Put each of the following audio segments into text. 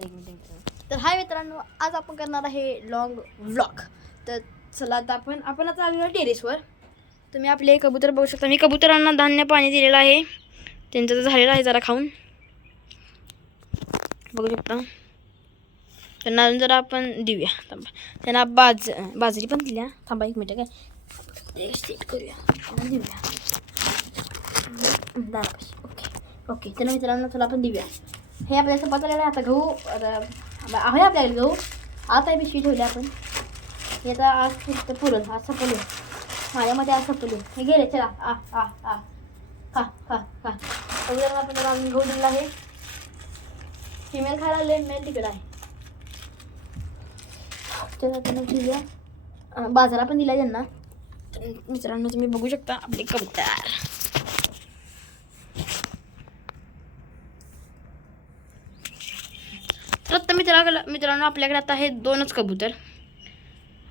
तर हाय मित्रांनो, आज आपण करणार आहे लॉंग व्लॉग. तर चला आता आपण आता आलेलो टेरेसवर. तुम्ही आपले कबूतर बघू शकता. मी कबुतरांना धान्य पाणी दिलेलं आहे. त्यांचं तर झालेलं आहे जरा खाऊन, बघू शकता. त्यांना अजून जरा आपण देऊया. थांबा, त्यांना बाजरी पण दिल्या. थांबा एक मिनिट, काय सेट करूया, देऊया दारापाशी. ओके त्यांना मित्रांनो चला आपण देऊया. हे आपल्या चपात आलेलं आहे. आता गहू आहे आपल्याकडे गहू. आता पिशवी ठेवली आपण. हे आता आज फक्त पुरण, आज सपले माझ्यामध्ये, आज सपले. हे गेले, चला खा आपण जरा अजून गहू दिलेला आहे. फिमेल खायला लागले, मेल तिकडे आहे. चला त्यांना दिल्या, बाजारा पण दिला त्यांना. मित्रांनो तुम्ही बघू शकता आपले कबूतर. तर मित्रांनो आपल्याकडे आता हे 2च कबूतर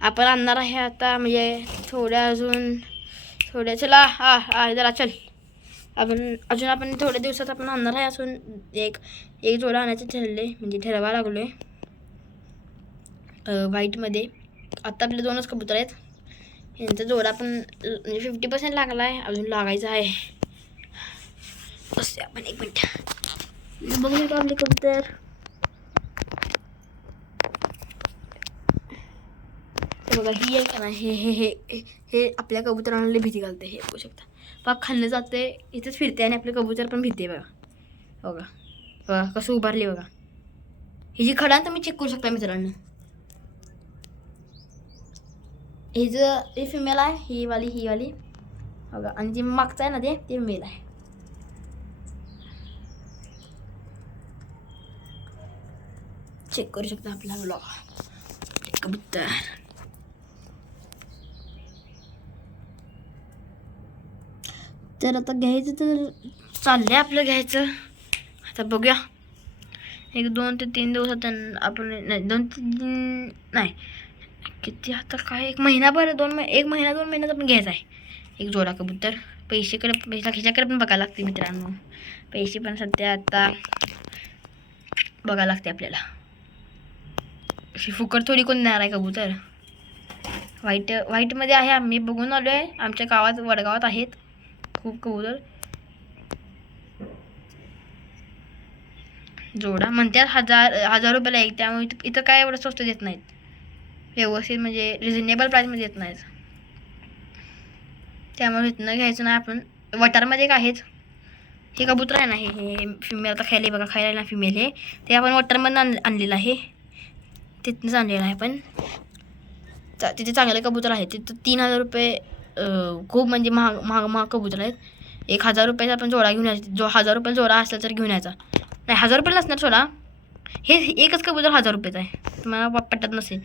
आपण आणणार आहे आता. म्हणजे थोड्या चला जरा चल. आपण थोड्या दिवसात आपण आणणार आहे. असून एक जोडा आणायचे ठरले, म्हणजे ठरवा लागलोय व्हाईटमध्ये. आता आपले 2च कबूतर आहेत. यांचा जोडा पण म्हणजे 50% लागला आहे, अजून लागायचा आहे. तसे आपण एक मिनिट बघू शकतो आपले कबूतर. बघा ही एक ना, हे आपल्या कबुतरांना लई भीती घालते. हे बघू शकता, पाक खाल्लं जाते, इथेच फिरते आणि आपले कबूतर पण भीते. बघा कसं उभारले. बघा ही जी खडा तुम्ही चेक करू शकता मित्रांनो. हे फिमेल आहे, ही वाली बघा. आणि जे मागचं आहे ना, ते मेल आहे. चेक करू शकता आपला ब्लॉग कबूतर. तर आता घ्यायचं तर चाललंय आपलं घ्यायचं. आता बघूया, 1-2 ते 3 दिवसात आपण नाही, 2 ते 3 नाही, किती आता काय, 1 महिनाभर 1 महिना 2 महिन्यात आपण घ्यायचा आहे एक जोडा कबूतर. खिशाकडे पण बघायला लागते मित्रांनो. पैसे पण सध्या आता बघायला लागते आपल्याला. अशी फुकट थोडी कोण देणार आहे कबूतर. व्हाईटमध्ये आहे, आम्ही बघून आलो आहे. आमच्या गावात, वडगावात आहेत खूप कबूतर. जोडा म्हणतात 1000 रुपयाला एक. त्यामुळे इथं काय एवढं स्वस्त देत नाहीत, व्यवस्थित म्हणजे रिझनेबल प्राईसमध्ये देत नाहीत. त्यामुळे इथनं घ्यायचं नाही आपण. वटारमध्ये एक आहेत, हे कबूतर आहे ना, हे फिमेल. आता खायला खायला ना फिमेल. ते आपण वटारमधून आणलेलं आहे, तिथनंच आणलेलं आहे. पण तिथे चांगले कबूतर आहेत. तिथं 3000 रुपये खूप म्हणजे महाग कबूतर आहेत. 1000 रुपयाचा आपण जोडा घेऊन यायचा. जो 1000 रुपयाला जोडा असला तर घेऊन यायचा. नाही, 1000 रुपयाला नसणार सोडा. हे एकच कबूतर 1000 रुपयाचा आहे. तुम्हाला पटत नसेल.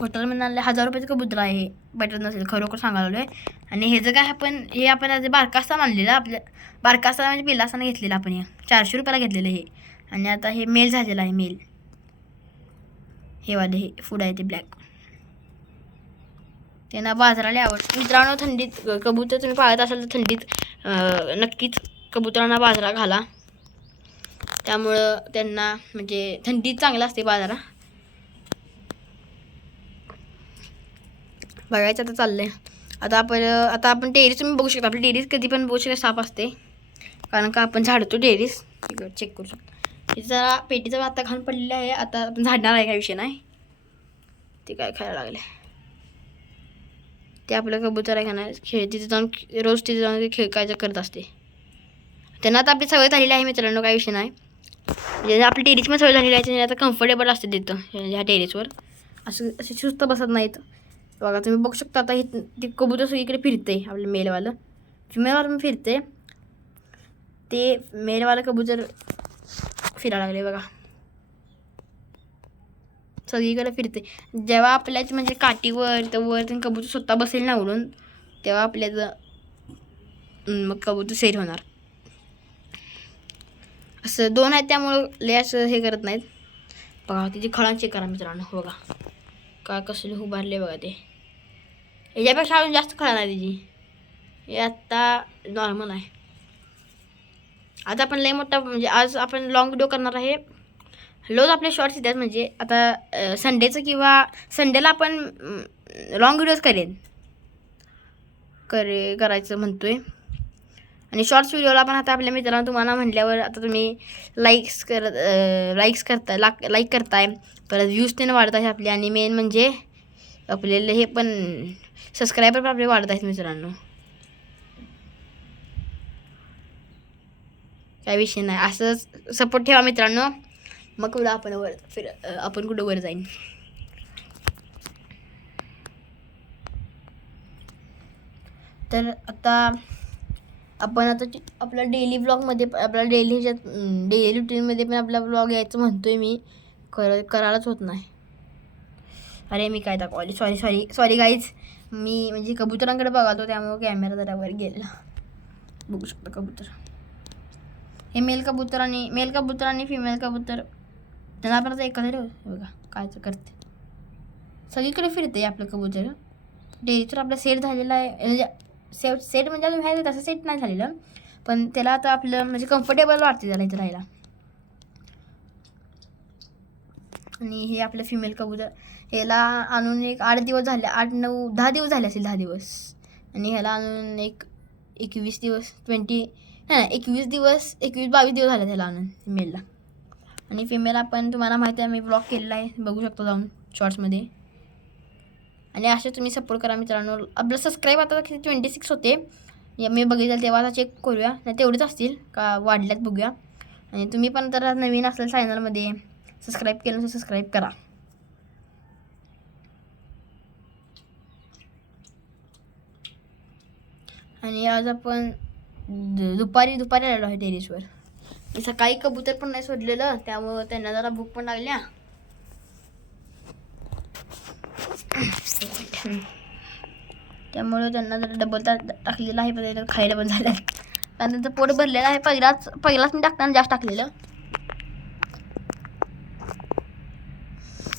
हॉटेलमध्ये आणले 1000 रुपयाचं कबूतर आहे. पटत नसेल, खरोखर सांगायला आहे. आणि हे जे काय हे आपण आज बारका असताना आणलेलं. आपल्या बारका असताना म्हणजे पिल्ला असताना घेतलेलं आपण. हे 400 रुपयाला घेतलेलं हे. आणि आता हे मेल झालेलं आहे, मेल. हे वाले हे फूड आहे ते ब्लॅक. त्यांना बाजाराला आवडतं मित्रांनो. थंडीत कबूतर तुम्ही पाळत असाल तर थंडीत नक्कीच कबुतरांना बाजारा घाला. त्यामुळं त्यांना म्हणजे थंडीत चांगलं असते बाजारा. बघायचं आता चाललंय. आता आपण टेरेस तुम्ही बघू शकता. आपली टेरेस कधी पण बघू शकता साफ असते, कारण का आपण झाडतो टेरेस. चेक करू शकता. हे जरा पेटीचा आता घाण पडलेला आहे. आता आपण झाडणार आहे, काय विषय नाही. ते काय खायला लागले ते आपलं कबूतर आहे का नाही, तिथे जाऊन रोज तिथे जाऊन खेळायचं करत असते. त्यांना आता आपली सवय झालेली आहे मित्रांनो, काही विषय नाही. म्हणजे आपली टेरेस पण सवय झालेली आहे. त्यांनी आता कम्फर्टेबल असते तिथं ह्या टेरेसवर. असे सुस्त बसत नाहीत. बघा तुम्ही बघू शकता. आता ते कबूतर सगळीकडे फिरते. आपलं मेलवालं, फिमेलवालं पण फिरते. ते मेलवालं कबूतर फिरायला लागले बघा, सगळीकडे फिरते. जेव्हा आपल्याच म्हणजे काठीवर तर वर कबूतर स्वतः बसेल ना उडून, तेव्हा आपल्याचं मग कबूतर सैर होणार. असं 2 आहेत, त्यामुळं लय असं हे करत नाहीत. बघा तिथे खळां चेक करा मित्रांनो. बघा काय कसले उभारले बघा. ते याच्यापेक्षा अजून जास्त खळा नाही त्याची. हे आत्ता नॉर्मल आहे. आता आपण लय मोठा म्हणजे आज आपण लॉंग व्हिडिओ करणार आहे. रोज आपले शॉर्ट्स येतात म्हणजे आता संडेचं किंवा संडेला आपण लॉंग व्हिडिओज करायचं म्हणतोय. आणि शॉर्ट्स व्हिडिओला पण आता आपल्या मित्रांनो तुम्हाला म्हटल्यावर आता तुम्ही लाईक करताय, परत व्ह्यूज त्यानं वाढत आहे आपले, आणि मेन म्हणजे आपल्याला हे पण सबस्क्रायबर पण आपले वाढत आहेत मित्रांनो. काय विषय नाही, असंच सपोर्ट ठेवा मित्रांनो. मग कुठं आपण कुठं वर जाईन. तर आता आपण आपल्या डेली ब्लॉगमध्ये आपल्या डेली रुटीनमध्ये पण आपला ब्लॉग यायचं म्हणतोय मी, करायलाच होत नाही. अरे मी काय दाखवली, सॉरी गाईज. मी म्हणजे कबुतरांकडे बघातो त्यामुळे कॅमेरा जरा वर गेला. बघू शकता कबूतर, हे मेल कबूतर आणि फिमेल कबूतर, त्यांना आपण आता एकत्र बघा काय करते. सगळीकडे फिरते आपलं कबूतर. डेलीचं आपला सेट झालेला आहे, म्हणजे सेट म्हणजे अजून आहे तसं सेट नाही झालेलं, पण त्याला आता आपलं म्हणजे कम्फर्टेबल वाटते त्याला इथं राहायला. आणि हे आपलं फिमेल कबूतर, ह्याला आणून एक 8 दिवस झाले, 8, 9, 10 दिवस झाले असेल, 10 दिवस. आणि ह्याला आणून 21 दिवस 22 दिवस झाले त्याला आणून मेलला. आणि फिमेल आपण तुम्हाला माहिती आहे मी ब्लॉग केलेला आहे, बघू शकतो जाऊन शॉर्ट्समध्ये. आणि असे तुम्ही सपोर्ट करा मित्रांनो. आपलं सबस्क्राईब आता किती 26 होते मी बघितलं तेव्हा, आता चेक करूया, नाही तेवढेच असतील का वाढल्यात बघूया. आणि तुम्ही पण जर नवीन असेल चॅनलमध्ये सबस्क्राईब केलं तर सबस्क्राईब करा. आणि आज आपण दुपारी आलेलो आहे टेरेसवर. सकाळी कबूतर पण नाही सोडलेलं, त्यामुळं त्यांना जरा भूक पण लागल्या. त्यामुळं त्यांना जरा डबल टाकलेलं आहे, पण खायला पण झालं कारण त्यांचं पोट भरलेलं आहे. पहिलाच मी टाकताना जास्त टाकलेलं.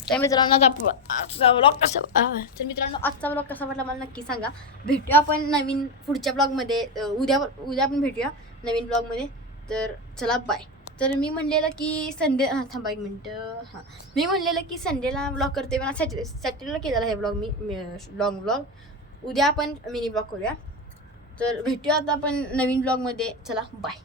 तर मित्रांनो आजचा ब्लॉग कसा वाटला मला नक्की सांगा. भेटूया आपण नवीन पुढच्या ब्लॉगमध्ये. उद्या आपण भेटूया नवीन ब्लॉगमध्ये. तर चला बाय. तर मी म्हणलेलं की थांबा 1 मिनटं. मी म्हणलेलं की संडेला ब्लॉग करते, पण सॅटर्डेला केलेला आहे ब्लॉग मी लॉंग ब्लॉग. उद्या आपण मिनी ब्लॉग करूया. तर भेटूया आता आपण नवीन ब्लॉगमध्ये. चला बाय.